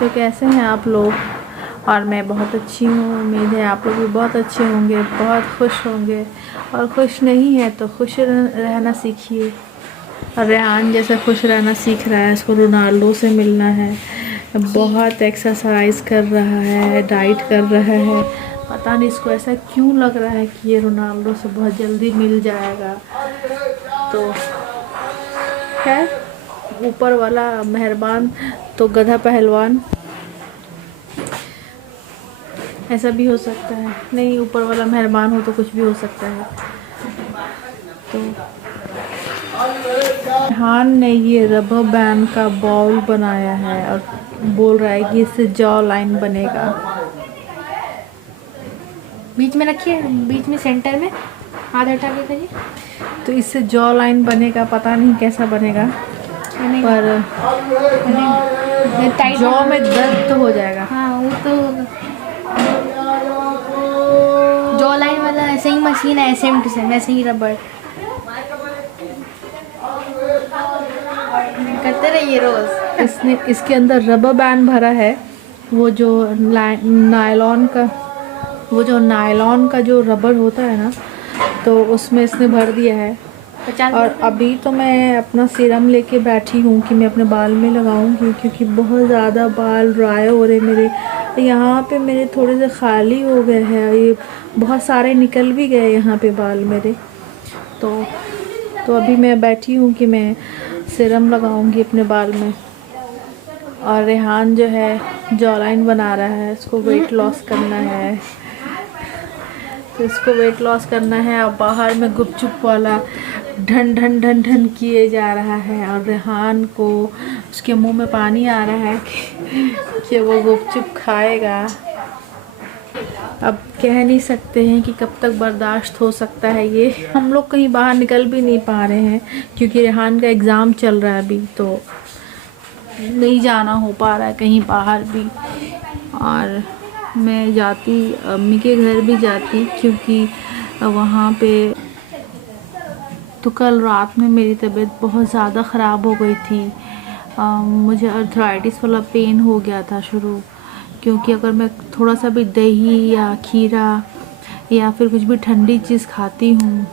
तो कैसे हैं आप लोग? और मैं बहुत अच्छी हूँ। उम्मीद है आप लोग भी बहुत अच्छे होंगे, बहुत खुश होंगे। और खुश नहीं है तो खुश रहना सीखिए। और रेहान जैसा खुश रहना सीख रहा है। इसको रोनाल्डो से मिलना है। बहुत एक्सरसाइज कर रहा है, डाइट कर रहा है। पता नहीं इसको ऐसा क्यों लग रहा है कि ये रोनाल्डो से बहुत जल्दी मिल जाएगा। तो खैर, ऊपर वाला मेहरबान तो गधा पहलवान। ऐसा भी हो सकता है। नहीं, ऊपर वाला मेहरबान हो तो कुछ भी हो सकता है। तो रेहान ने ये रबर बैंड का बॉल बनाया है और बोल रहा है कि इससे जॉ लाइन बनेगा। बीच में रखिए, बीच में सेंटर में हाथ हटा के करिए। तो इससे जॉ लाइन बनेगा। पता नहीं कैसा बनेगा, पर टाइट जॉ में दर्द तो हो जाएगा। हाँ, वो तो जॉ लाइन वाला ऐसे ही मशीन है, सेम टू सेम ऐसे ही रबड़ करते रहिए रोज। इसने इसके अंदर रबर बैंड भरा है। वो जो नायलॉन का जो रबर होता है ना, तो उसमें इसने भर दिया है। और अभी तो मैं अपना सीरम लेके बैठी हूँ कि मैं अपने बाल में लगाऊंगी, क्योंकि बहुत ज़्यादा बाल ड्राई हो रहे मेरे। यहाँ पे मेरे थोड़े से खाली हो गए हैं, ये बहुत सारे निकल भी गए यहाँ पे बाल मेरे। तो अभी मैं बैठी हूँ कि मैं सीरम लगाऊंगी अपने बाल में। और रेहान जो है जॉ लाइन बना रहा है। इसको वेट लॉस करना है। तो इसको वेट लॉस करना है और बाहर में गुपचुप वाला ढन ढन ढन ढन किए जा रहा है। और रेहान को उसके मुंह में पानी आ रहा है कि वो गुपचुप खाएगा। अब कह नहीं सकते हैं कि कब तक बर्दाश्त हो सकता है ये। हम लोग कहीं बाहर निकल भी नहीं पा रहे हैं, क्योंकि रेहान का एग्ज़ाम चल रहा है अभी, तो नहीं जाना हो पा रहा है कहीं बाहर भी। और मैं जाती अम्मी के घर भी जाती, क्योंकि वहाँ पे तो कल रात में मेरी तबीयत बहुत ज़्यादा ख़राब हो गई थी। मुझे अर्थराइटिस वाला पेन हो गया था शुरू, क्योंकि अगर मैं थोड़ा सा भी दही या खीरा या फिर कुछ भी ठंडी चीज़ खाती हूँ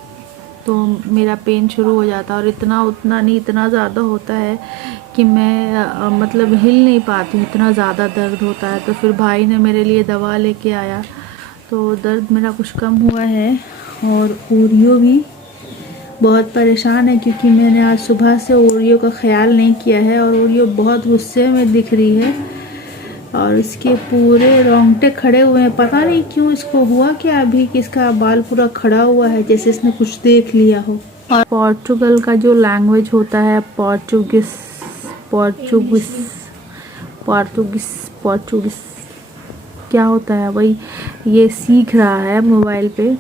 तो मेरा पेन शुरू हो जाता है। और उतना नहीं, इतना ज़्यादा होता है कि मैं मतलब हिल नहीं पाती हूँ, इतना ज़्यादा दर्द होता है। तो फिर भाई ने मेरे लिए दवा लेके आया, तो दर्द मेरा कुछ कम हुआ है। और ओरियो भी बहुत परेशान है, क्योंकि मैंने आज सुबह से ओरियो का ख्याल नहीं किया है। और ओरियो बहुत गुस्से में दिख रही है और इसके पूरे रोंगटे खड़े हुए हैं। पता नहीं क्यों इसको हुआ क्या अभी कि इसका बाल पूरा खड़ा हुआ है, जैसे इसने कुछ देख लिया हो। और पोर्चुगल का जो लैंग्वेज होता है पोर्चुगिस क्या होता है, वही ये सीख रहा है मोबाइल पे।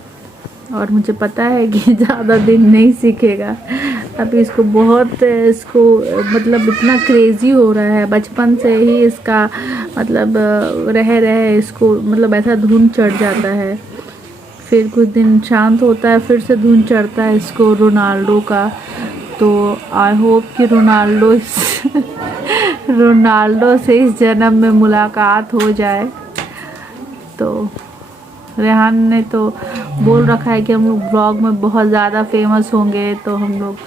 और मुझे पता है कि ज़्यादा दिन नहीं सीखेगा। अभी इसको मतलब इतना क्रेज़ी हो रहा है बचपन से ही इसका, मतलब रहे इसको मतलब ऐसा धुन चढ़ जाता है। फिर कुछ दिन शांत होता है, फिर से धुन चढ़ता है इसको रोनाल्डो का। तो आई होप कि रोनाल्डो से इस जन्म में मुलाकात हो जाए। तो रेहान ने तो बोल रखा है कि हम लोग ब्लॉग में बहुत ज़्यादा फेमस होंगे, तो हम लोग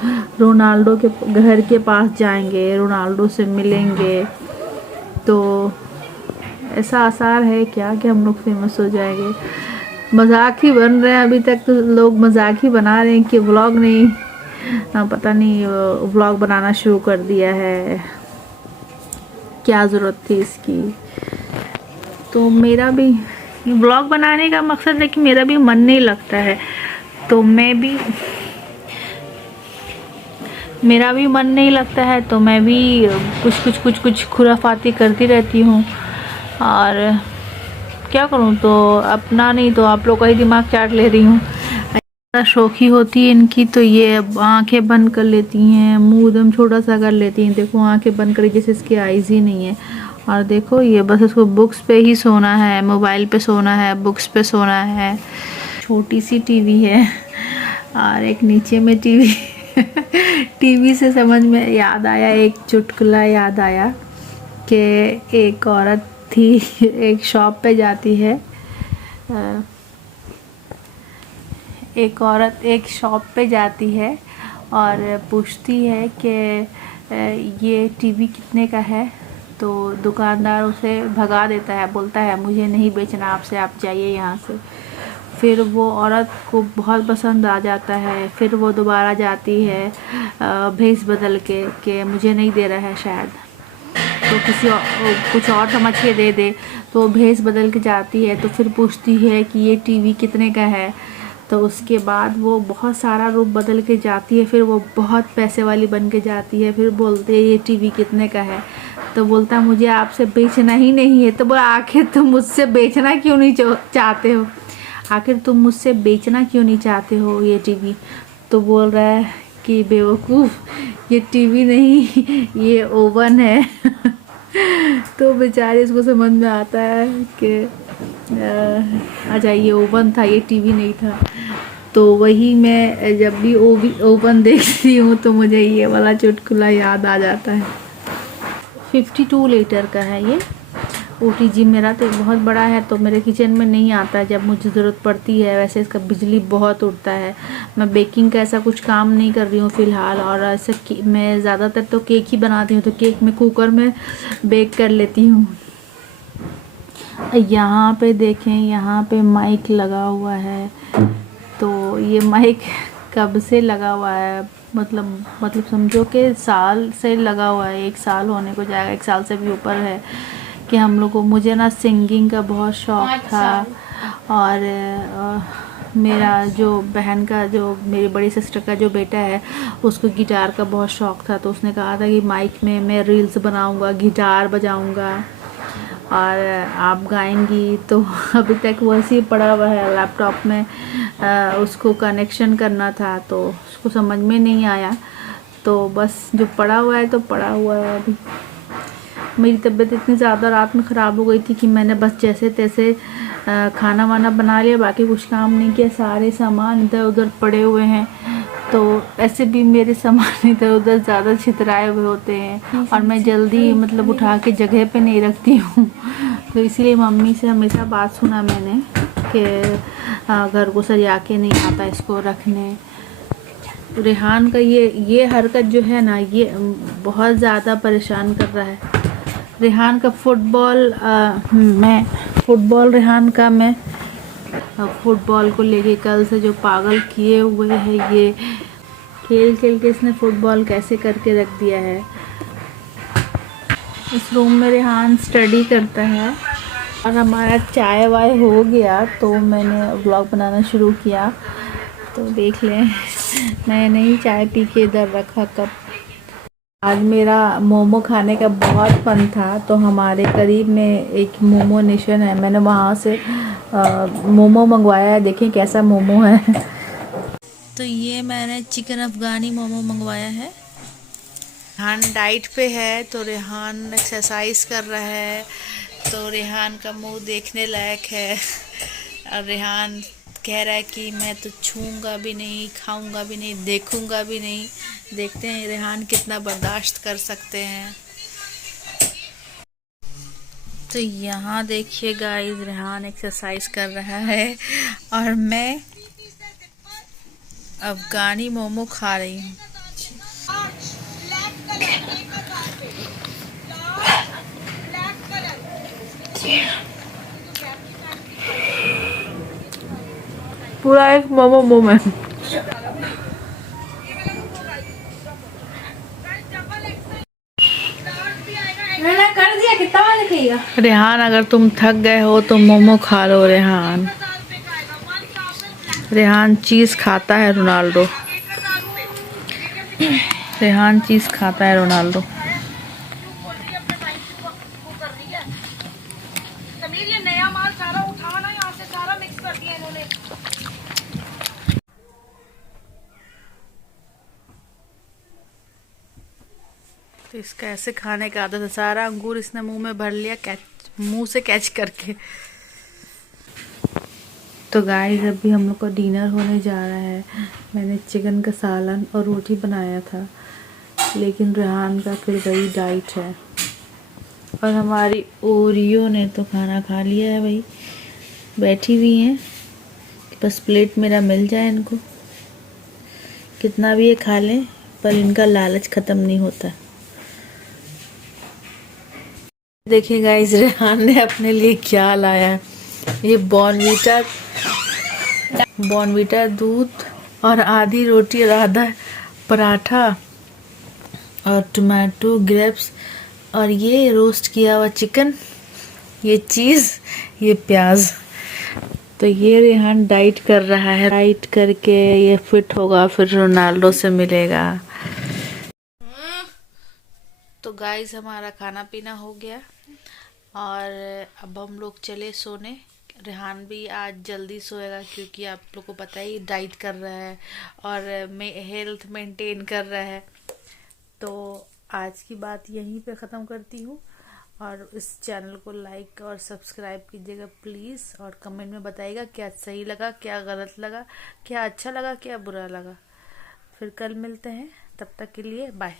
रोनाल्डो के घर के पास जाएंगे, रोनाल्डो से मिलेंगे। तो ऐसा आसार है क्या कि हम लोग फेमस हो जाएंगे? मजाक ही बन रहे हैं अभी तक, तो लोग मजाक ही बना रहे हैं कि व्लॉग नहीं, पता नहीं व्लॉग बनाना शुरू कर दिया है। क्या ज़रूरत थी इसकी? तो मेरा भी व्लॉग बनाने का मकसद है कि मेरा भी मन नहीं लगता है, तो मेरा भी मन नहीं लगता है, तो मैं भी कुछ खुराफाती करती रहती हूँ। और क्या करूँ, तो अपना नहीं तो आप लोग का ही दिमाग चाट ले रही हूँ। शौकी होती है इनकी, तो ये आंखें बंद कर लेती हैं, मुंह एकदम छोटा सा कर लेती हैं। देखो आंखें बंद करी जैसे इसकी आईज ही नहीं है। और देखो ये बस इसको बुक्स पे ही सोना है, मोबाइल पे सोना है, बुक्स पे सोना है। छोटी सी टीवी है और एक नीचे में टीवी टीवी से समझ में याद आया, एक चुटकुला याद आया कि एक औरत थी एक शॉप पे जाती है, एक औरत एक शॉप पे जाती है और पूछती है कि ये टीवी कितने का है। तो दुकानदार उसे भगा देता है, बोलता है मुझे नहीं बेचना आपसे, आप जाइए यहाँ से। फिर वो औरत को बहुत पसंद आ जाता है, फिर वो दोबारा जाती है भेस बदल के कि मुझे नहीं दे रहा है शायद, तो किसी कुछ और समझ के दे दे। तो भेस बदल के जाती है, तो फिर पूछती है कि ये टीवी कितने का है। तो उसके बाद वो बहुत सारा रूप बदल के जाती है, फिर वो बहुत पैसे वाली बन के जाती है। फिर बोलते हैं ये टीवी कितने का है। तो बोलता मुझे आपसे बेचना ही नहीं है। तो बोला आखिर तुम मुझसे बेचना क्यों नहीं चाहते हो, आखिर तुम मुझसे बेचना क्यों नहीं चाहते हो ये टीवी। तो बोल रहा है कि बेवकूफ़ ये टीवी नहीं ये ओवन है। तो बेचारे इसको समझ में आता है कि अच्छा ये ओवन था, ये टीवी नहीं था। तो वही मैं जब भी ओवन देखती हूँ तो मुझे ये वाला चुटकुला याद आ जाता है। 52 लीटर का है ये OTG। मेरा तो बहुत बड़ा है तो मेरे किचन में नहीं आता जब मुझे ज़रूरत पड़ती है। वैसे इसका बिजली बहुत उड़ता है। मैं बेकिंग का ऐसा कुछ काम नहीं कर रही हूँ फ़िलहाल, और ऐसे मैं ज़्यादातर तो केक ही बनाती हूँ, तो केक मैं कुकर में बेक कर लेती हूँ। यहाँ पे देखें, यहाँ पे माइक लगा हुआ है। तो ये माइक कब से लगा हुआ है, मतलब समझो कि साल से लगा हुआ है, 1 साल होने को जाएगा, 1 साल से भी ऊपर है। कि हम लोग को, मुझे ना सिंगिंग का बहुत शौक़ था, और मेरा जो बहन का, जो मेरी बड़ी सिस्टर का जो बेटा है उसको गिटार का बहुत शौक़ था। तो उसने कहा था कि माइक में मैं रील्स बनाऊंगा, गिटार बजाऊंगा और आप गाएंगी। तो अभी तक वैसे ही पड़ा हुआ है लैपटॉप में। उसको कनेक्शन करना था तो उसको समझ में नहीं आया, तो बस जो पड़ा हुआ है तो पड़ा हुआ है। अभी मेरी तबीयत इतनी ज़्यादा रात में ख़राब हो गई थी कि मैंने बस जैसे तैसे खाना वाना बना लिया, बाकी कुछ काम नहीं किया। सारे सामान इधर उधर पड़े हुए हैं। तो ऐसे भी मेरे सामान इधर उधर ज़्यादा छितराए हुए होते हैं और मैं जल्दी मतलब उठा के जगह पे नहीं रखती हूँ। तो इसीलिए मम्मी से हमेशा बात सुना मैंने कि घर को सरिया के नहीं आता इसको रखने। रेहान का ये हरकत जो है ना, ये बहुत ज़्यादा परेशान कर रहा है। रेहान का फुटबॉल रेहान का मैं फुटबॉल को लेके कल से जो पागल किए हुए हैं, ये खेल खेल के इसने फुटबॉल कैसे करके रख दिया है। इस रूम में रेहान स्टडी करता है और हमारा चाय वाय हो गया तो मैंने व्लॉग बनाना शुरू किया। तो देख लें, मैंने ही चाय पी के इधर रखा कप। आज मेरा मोमो खाने का बहुत मन था, तो हमारे करीब में एक मोमो नेशन है, मैंने वहाँ से मोमो मंगवाया है। देखें कैसा मोमो है। तो ये मैंने चिकन अफ़गानी मोमो मंगवाया है। रेहान डाइट पे है तो रेहान एक्सरसाइज कर रहा है, तो रेहान का मुंह देखने लायक है। और रेहान कह रहा है कि मैं तो छूऊंगा भी नहीं, खाऊंगा भी नहीं, देखूंगा भी नहीं। देखते हैं रेहान कितना बर्दाश्त कर सकते हैं। तो यहाँ देखिए गाइस, रेहान एक्सरसाइज कर रहा है और मैं अफ़गानी मोमो खा रही हूँ। पूरा एक मोमो मुंह में। कर दिया, कितना बार लिखेगा। रेहान अगर तुम थक गए हो तो मोमो खा लो। रेहान चीज़ खाता है रोनाल्डो। रेहान चीज़ खाता है रोनाल्डो। नया माल सारा उठाना, यहाँ से सारा मिक्स कर दिया इन्होंने। तो इसका ऐसे खाने का आदत है, सारा अंगूर इसने मुंह में भर लिया, मुंह से कैच करके। तो गाइस अभी हम लोग का डिनर होने जा रहा है। मैंने चिकन का सालन और रोटी बनाया था, लेकिन रेहान का फिर वही डाइट है। और हमारी ओरियो ने तो खाना खा लिया है भाई, बैठी हुई हैं, बस प्लेट मेरा मिल जाए इनको। कितना भी ये खा लें पर इनका लालच ख़त्म नहीं होता। देखिए गाइस, रेहान ने अपने लिए क्या लाया है। ये बॉर्नवीटा दूध और आधी रोटी और आधा पराठा और टमाटो ग्रेप्स और ये रोस्ट किया हुआ चिकन, ये चीज़, ये प्याज। तो ये रेहान डाइट कर रहा है, डाइट करके ये फिट होगा, फिर रोनाल्डो से मिलेगा। तो गाइस, हमारा खाना पीना हो गया और अब हम लोग चले सोने। रेहान भी आज जल्दी सोएगा क्योंकि आप लोग को पता ही डाइट कर रहा है और हेल्थ मेंटेन कर रहा है। तो आज की बात यहीं पे ख़त्म करती हूँ और इस चैनल को लाइक और सब्सक्राइब कीजिएगा प्लीज़, और कमेंट में बताइएगा क्या सही लगा, क्या गलत लगा, क्या अच्छा लगा, क्या बुरा लगा। फिर कल मिलते हैं, तब तक के लिए बाय।